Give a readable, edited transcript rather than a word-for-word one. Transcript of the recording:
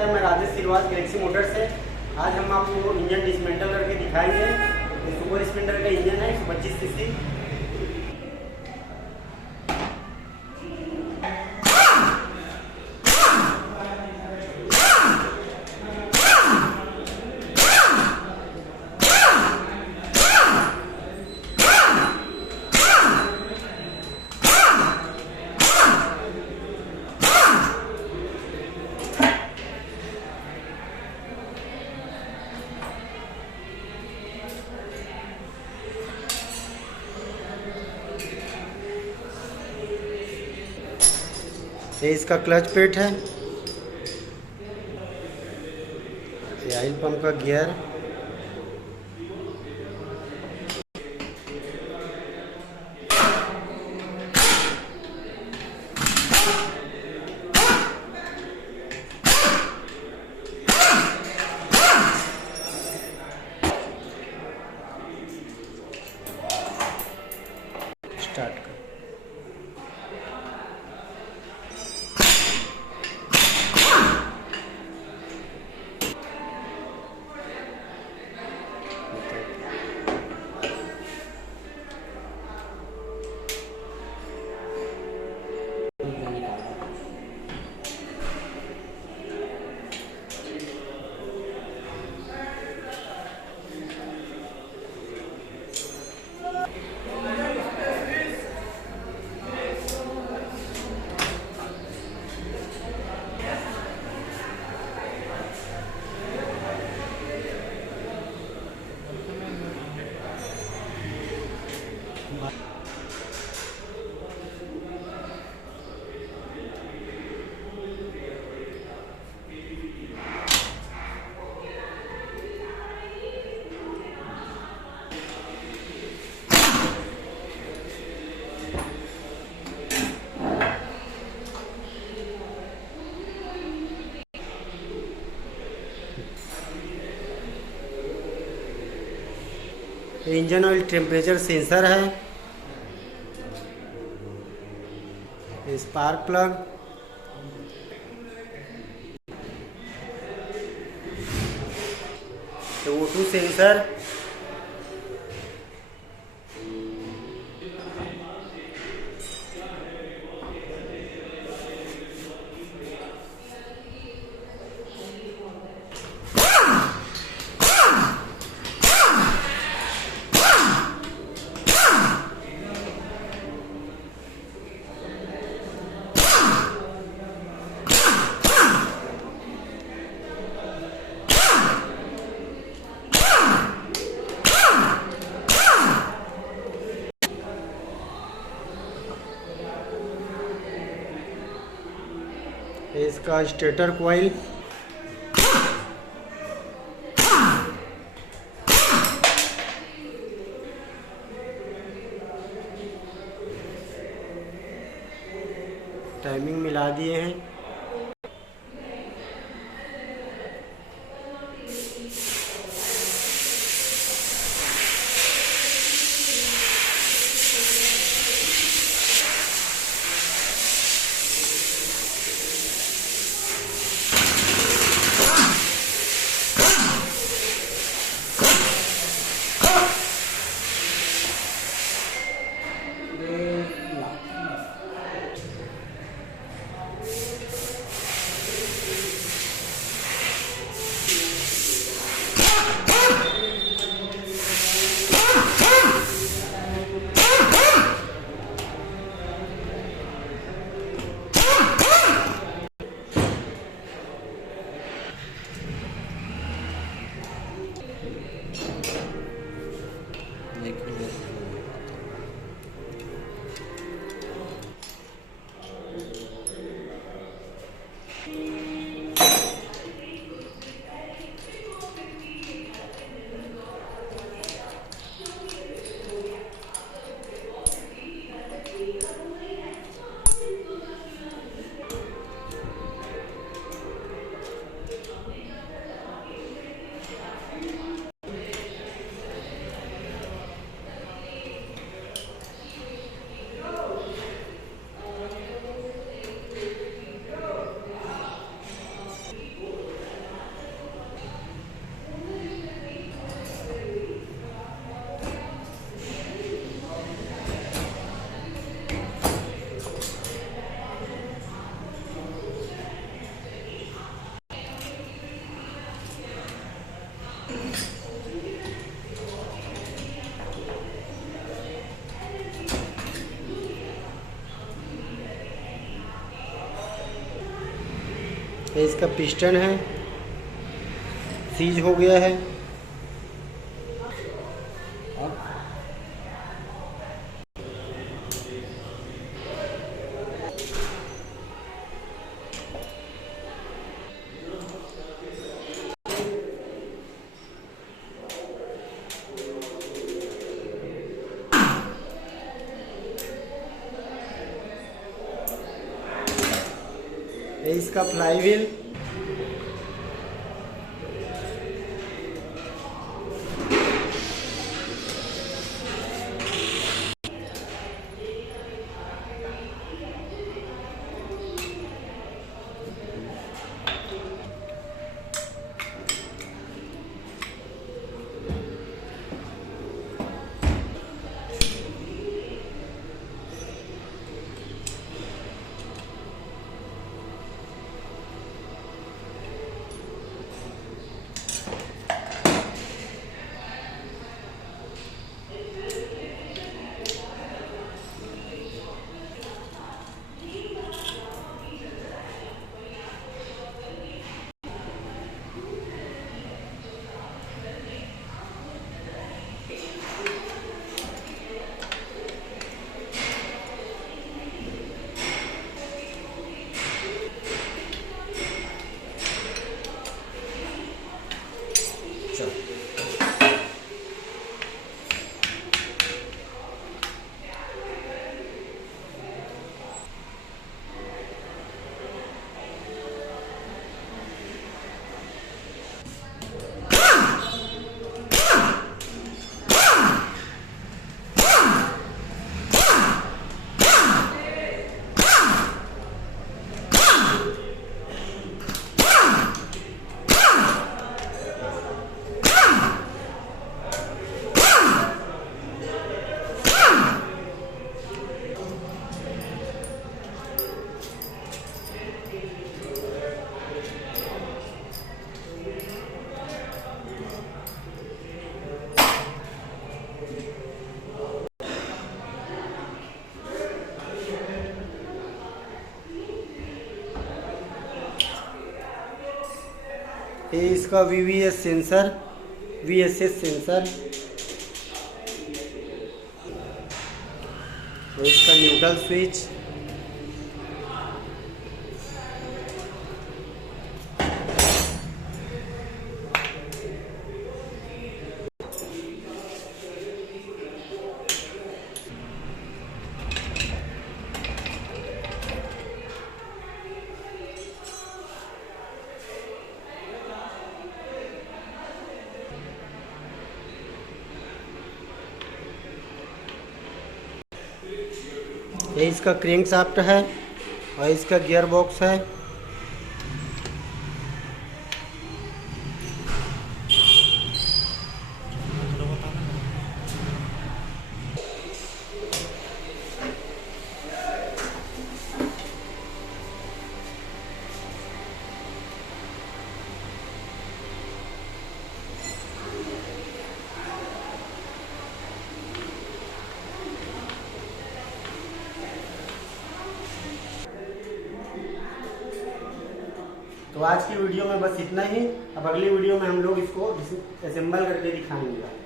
नमस्कार, मैं Rajesh Shrivas Galaxy Motors से। आज हम आपको इंजन डिसमेंटल करके दिखाएंगे। ये सुपर स्प्लेंडर का इंजन है 125 सीसी। ये इसका क्लच पेट है, ये ऑयल पंप का गियर, स्टार्ट कर। इंजन ऑयल टेम्परेचर सेंसर है, स्पार्क प्लग, O2 सेंसर, इसका स्टेटर कॉइल, टाइमिंग मिला दिए हैं। ये इसका पिस्टन है, सीज हो गया है। ये इसका फ्लाई व्हील, ये इसका VVS सेंसर, VSS सेंसर, और इसका न्यूट्रल स्विच, ये इसका क्रेंक शाफ्ट है और इसका गियर बॉक्स है। तो आज की वीडियो में बस इतना ही। अब अगली वीडियो में हम लोग इसको असेंबल करके दिखाएंगे।